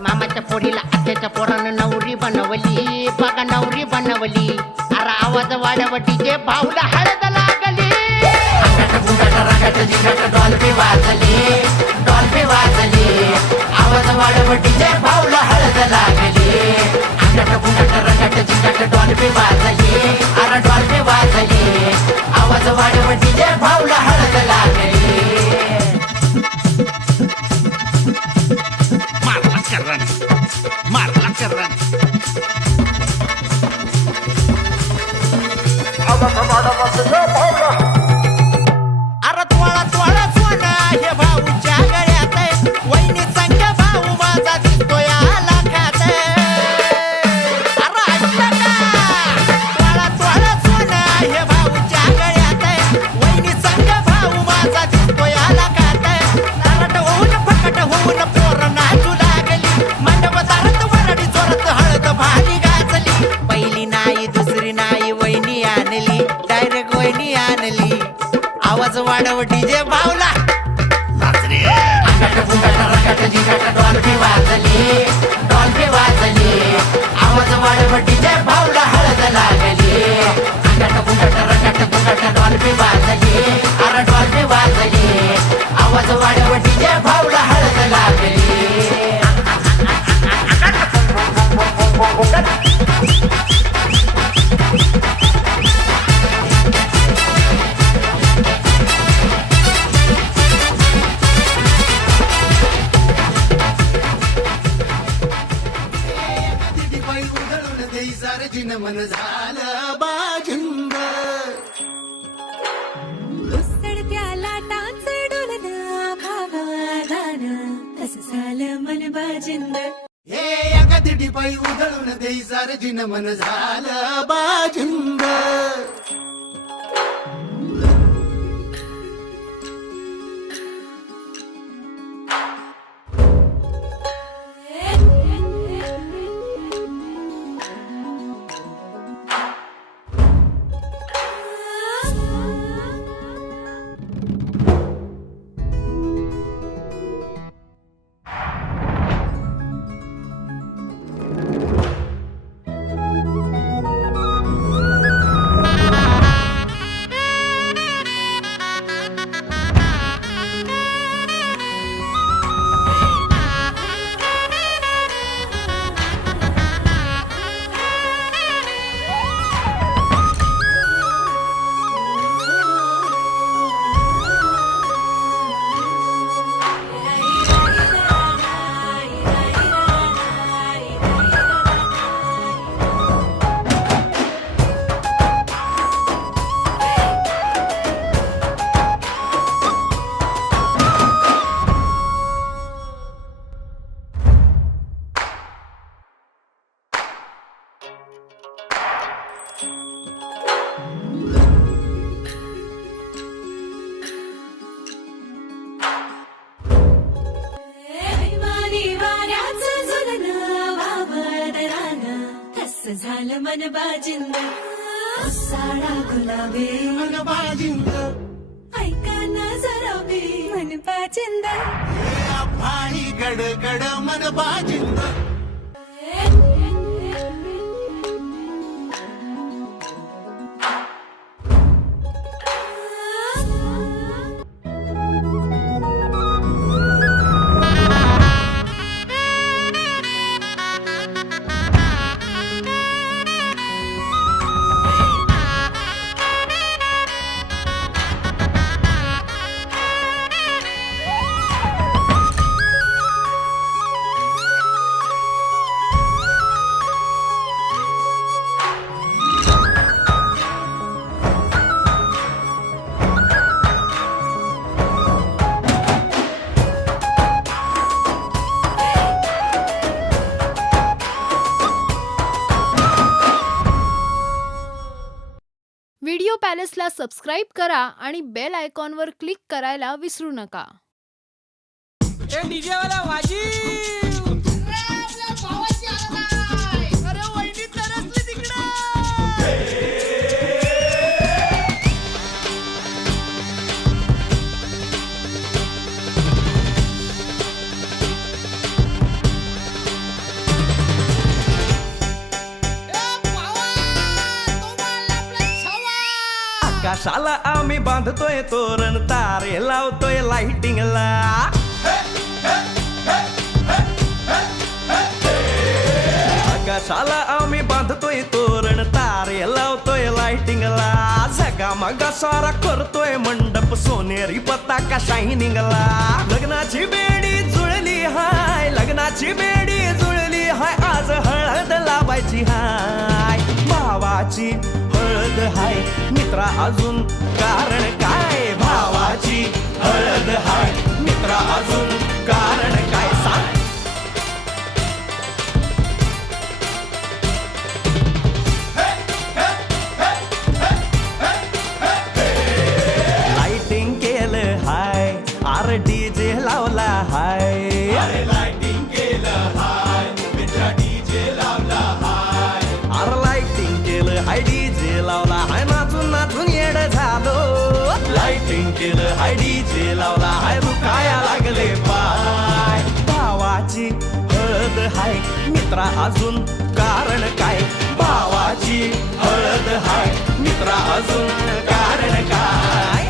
मामाच्या पोरीला आत्याच्या पोरानं नवरी बनवली, बघा नवरी बनवली. अरे आवाज वाढव डीजे भाऊला हळद लागली. डॉल्बी वाजली, डॉल्बी वाजली. आवाज वाढव डीजे भाऊला हळद लागली. डॉल्बी वाजली, अरे डॉल्बी वाजली. आवाज वाढव डीजे भाऊला हळद लागली. मारला करन अरे तोळा तोळा सोना हे भाऊच्या गळ्यात आहे. वहिनी संग भाऊ माझा दिसतोय लाखात. अरे ऐकलं का? तोळा तोळा सोना हे भाऊच्या गळ्यात आहे. वहिनी संग भाऊ माझा दिसतोय लाखात. नारट होऊन फकट होऊन पोर नाचू लागली. मंडपदारात वरडी जोरात हळद भारी गाजली. पहिली नाही दुसरी नाही वहिनी आणली, डायरेक्ट वहिनी आणली. आवाज वाढव डीजे भाऊला. डॉल्बी वाजली, डॉल्बी वाजली. आवाज वाढव डीजे भाऊला हळद लागली. डॉल्बी वाजली, अरे डॉल्बी वाजली. आवाज वाढव डीजे भाऊला हळद लागली. मन झालं बाजिंब उसळत्या लाटांच डोलना भावादान तसं झालं मन बाजिंद. हे एका दिडी पायी उधळून देई सारजीन मन झालं बाजिंब. तसं झालं मन बाजिंद साडा गुलाबी मन बाजिंद ऐका ना जरा बी मन बाजिंद भारी गडगड मन बाजिंद व्हिडिओ पॅलेसला सबस्क्राईब करा आणि बेल आयकॉनवर क्लिक करायला विसरू नका. डीजे वाला वाजी अरे वहिनी तरसली तिकडे. आकाशाला आम्ही बांधतोय तोरण तारे लावतोय लाइटिंगला. आकाशाला आम्ही बांधतोय तोरण तारे लावतोय लाइटिंगला. सगा मगा सारा करतोय मंडप सोनेरी पताका शायनिंगला. लग्नाची बेडी जुळली हाय लग्नाची बेडी जुळली हाय आज हळद लावायची हाय. भावाची हळद हाय मित्रा अजून कारण काय. भावाची हळद हाय मित्रा अजून कारण काय सांग. लाइटिंग केलं हाय आर डीजे लावला हाय. लाइटिंग केलं हाय मित्रा डीजे लावला हाय. आर लाइटिंग केलं हाय डीजे लावला हाय नाचून नाचून येड झालो. लाइटिंग केलं हाय डीजे लावला हाय दुखाया लागले पाय. भावाची हळद हाय मित्रा अजून कारण काय. भावाची हळद हाय मित्रा अजून कारण काय.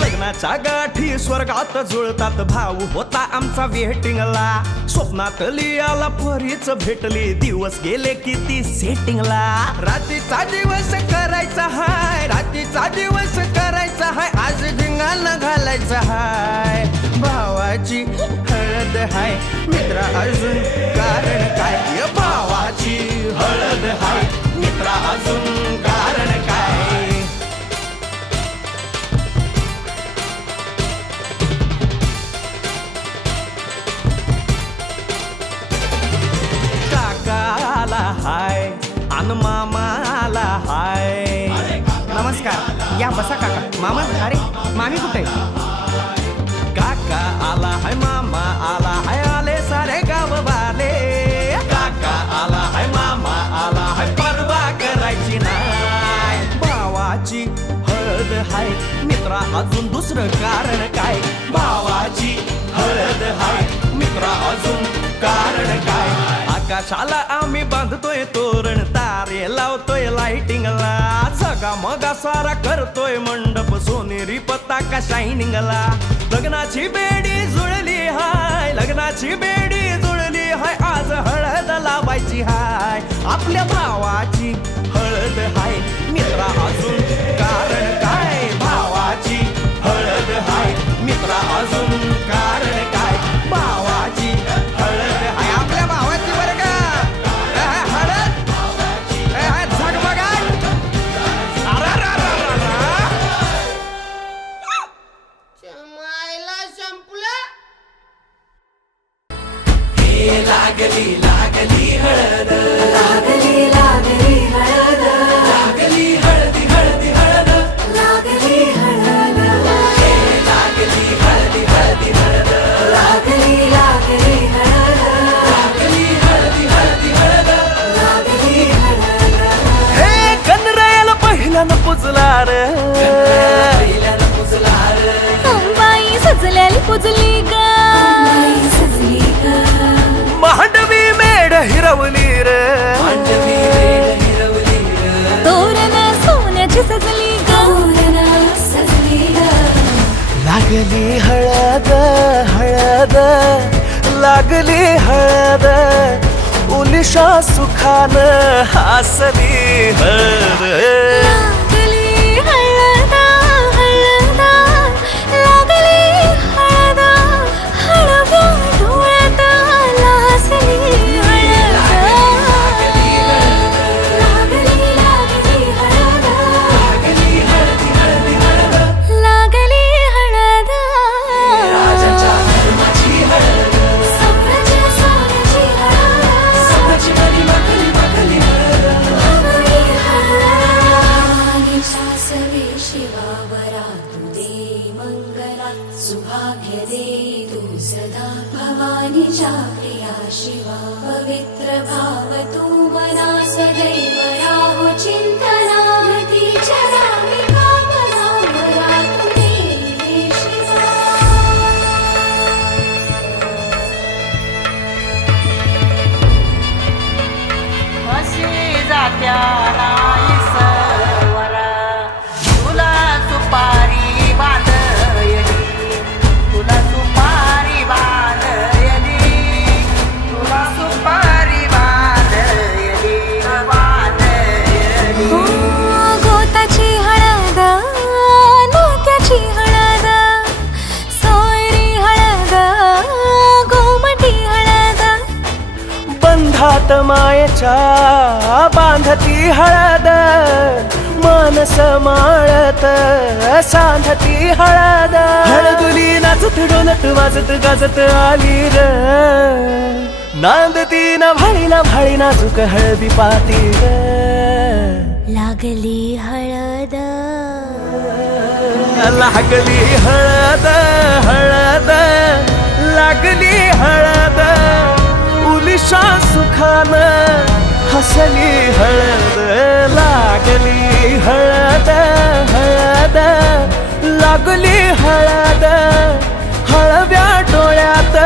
लग्नाच्या गाठी स्वर्गात जुळतात भाऊ होता आमचा वेटिंगला. स्वप्नात लियाला परीच भेटली दिवस गेले किती सेटिंगला. रात्रीचा दिवस करायचा हाय रात्रीचा दिवस करायचा हाय आज धिंगाणा घालायचा हाय. भावाची हळद हाय मित्रा अजून कारण काय. भावाची हळद हाय मित्रा अजून कारण काय. काकाला हाय अन मामाला हाय. नमस्कार या बसा काका. मामा अरे मामी कुठे. काका आला हाय मामा आला हाय आले सारे गाव वाले. काका आला हाय मामा आला हाय परवा करायची नाय. भावाची हळद हाय मित्रा अजून दुसरं कारण काय. भावाची हळद हाय मित्रा अजून कारण काय. आकाशाला आम्ही बांधतोय तोरण तारे लावतोय लाइटिंगला. सगा मगा सारा करतोय मंडप सोनेरी पताका शायनिंगला. लग्नाची बेडी जुळली हाय लग्नाची बेडी जुळली हाय आज हळद लावायची हाय. आपल्या भावाची हळद हाय मित्रा अजून कारण काय. भावाची हळद हाय मित्रा अजून कारण काय. भावाची हळद हाय आपल्या भावाची बरं का. हळद झगमगाट. मायला संपलं. हे लागली हळद हळद लागली हळद उलिशा सुखान हसली हळद लागली हळद हळद लागली हळद हळव्या डोळ्यात लाजली हळद लागली लागली हळद लागली हळद राजाच्या धर्माची हळद स्वराज्य सोन्याची हळद स्वराची मनी मखली मखली हळद सासवे शिवावरा तू दे मंगला सुभाग्य दे तू सदा भवानीच्या प्रिया शिवा पवित्र भाव तू मना सदैव राहू चिंतना तीच्या रामी कामना मला तू दे शिवा अशी जात्या नाही सवर तुला सुपारी बांधयली तुला सुपारी बांधयली तुला सुपारी बांधयली बांधयली गोताची हळद नोत्याची हळद सोयरी हळद गोमटी हळद बंधात मायेच्या बांधती हळद मानस माळत सांधती हळद हळदुली नाचत डोलत वाजत गाजत आली र नांदती न भाळी नाजूक हळदी पाती ग लागली हळद लागली हळद हळद लागली हळद उलिशा सुखान हसली हळद लागली हळद हळद लागली हळद हळव्या डोळ्यात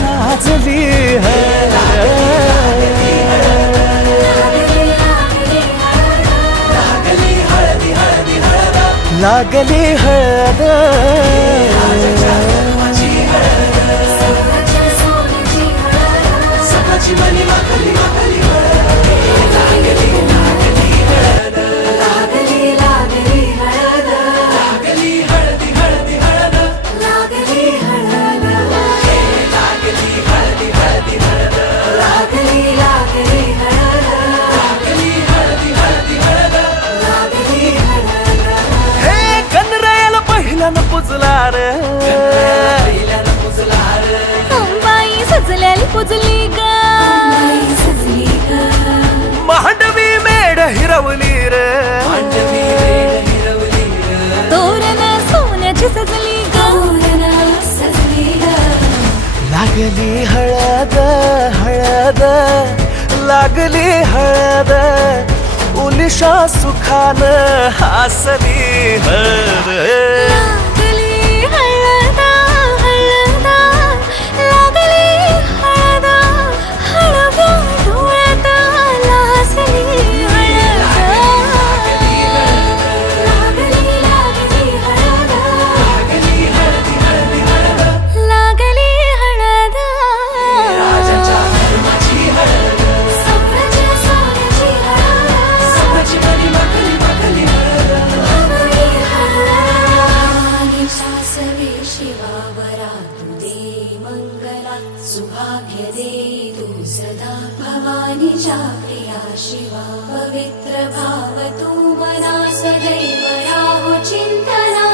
लाजली हळद लागली हळद स्वराज्य सोन्याची हळद स्वराची मनी मखली मखली लागली लागली हळद लागली हळदी हळदी हळद लागली हळद लागली हळदी हळदी हळद लागली लागली हळद लागली हळदी हळदी हळद लागली हळद हे कनरायाला पहिल्यानं पुजला र पहिल्यानं पुजला रे अंबाई सजलेली पुजली ग सजली ग मांडवी मेढ हिरवली र मांडवी वेळ हिरवली रे तोरण सोन्याची सजली ग सजली ग लागली हळद हळद लागली हळद उलिशा सुखान हसली हळद लागली हळद हळद लागली हळद हळव्या डोळ्यात लाजली हळद लागली लागली हळद लागली हळदी हळदी हळद लागली हळद राजाच्या धर्माची हळद स्वराज्य सोन्याची हळद स्वराची मनी मखली मखली हळद सासवे शिवावरा तू दे मंगला सुभाग्य दे तू सदा भवानीच्या प्रिया शिवा पवित्र भाव तू मना सदैव राहू चिंतना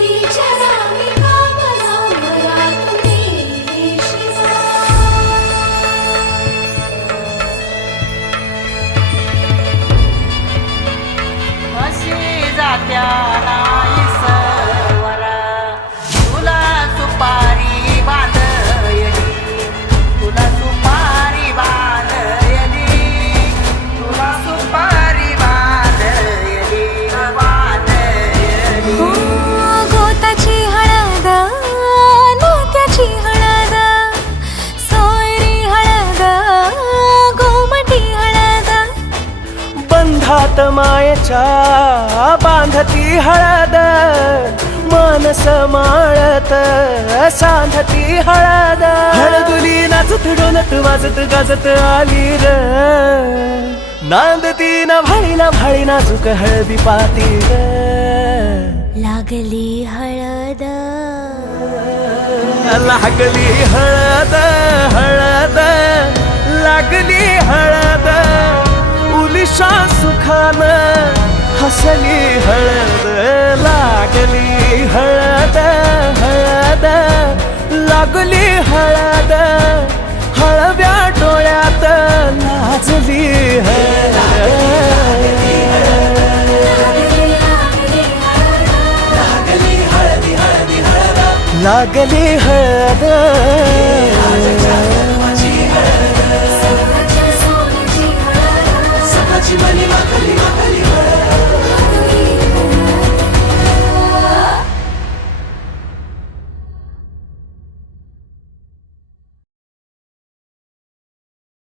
तीच्या रामी कामना मला तू दे शिवा अशी जात्या नाही सवर तुला सुपारी बांधयली तुला सुपारी बांधयली तुला सुपारी बांधयली बांधयली गोताची हळद नोत्याची हळद सोयरी हळद गोमटी हळद बंधात मायेच्या बांधती हळद मानस माळत सांधती हळद हळदुली नाचत डोलत वाजत गाजत आली र नांदती ना भाळी नाजूक हळदी पाती ग लागली हळद लागली हळद हळद लागली हळद उलिशा सुखान हसली हळद लागली हळद हळद लागली हळद हळव्या डोळ्यात लाजली लागली हळद सोनाची हळद सकाळची मनी लागली